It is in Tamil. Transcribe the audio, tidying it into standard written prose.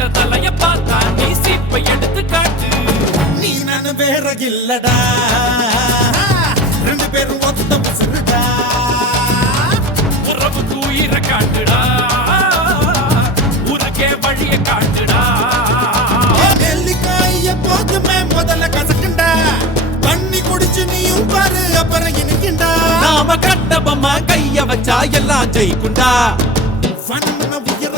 மொட்டை தலைய பார்த்தா நீ சீப்பை எடுத்து காட்டு. நீ நானு வேற இல்லடா, ரெண்டு பேரும் ஒத்த பசுடா. உறவுக்கு உயிரை காட்டுடா, உனக்கே வழிய காட்டுடா. நெல்லிக்காய போதுமே முதல்ல கசக்குண்டா, தண்ணி குடிச்சு நீயும் பாரு அப்புறம் இனிக்குண்டா. நாம கட்டபமா கைய வச்சா எல்லாம் ஜெயிக்குண்டா. உயிர்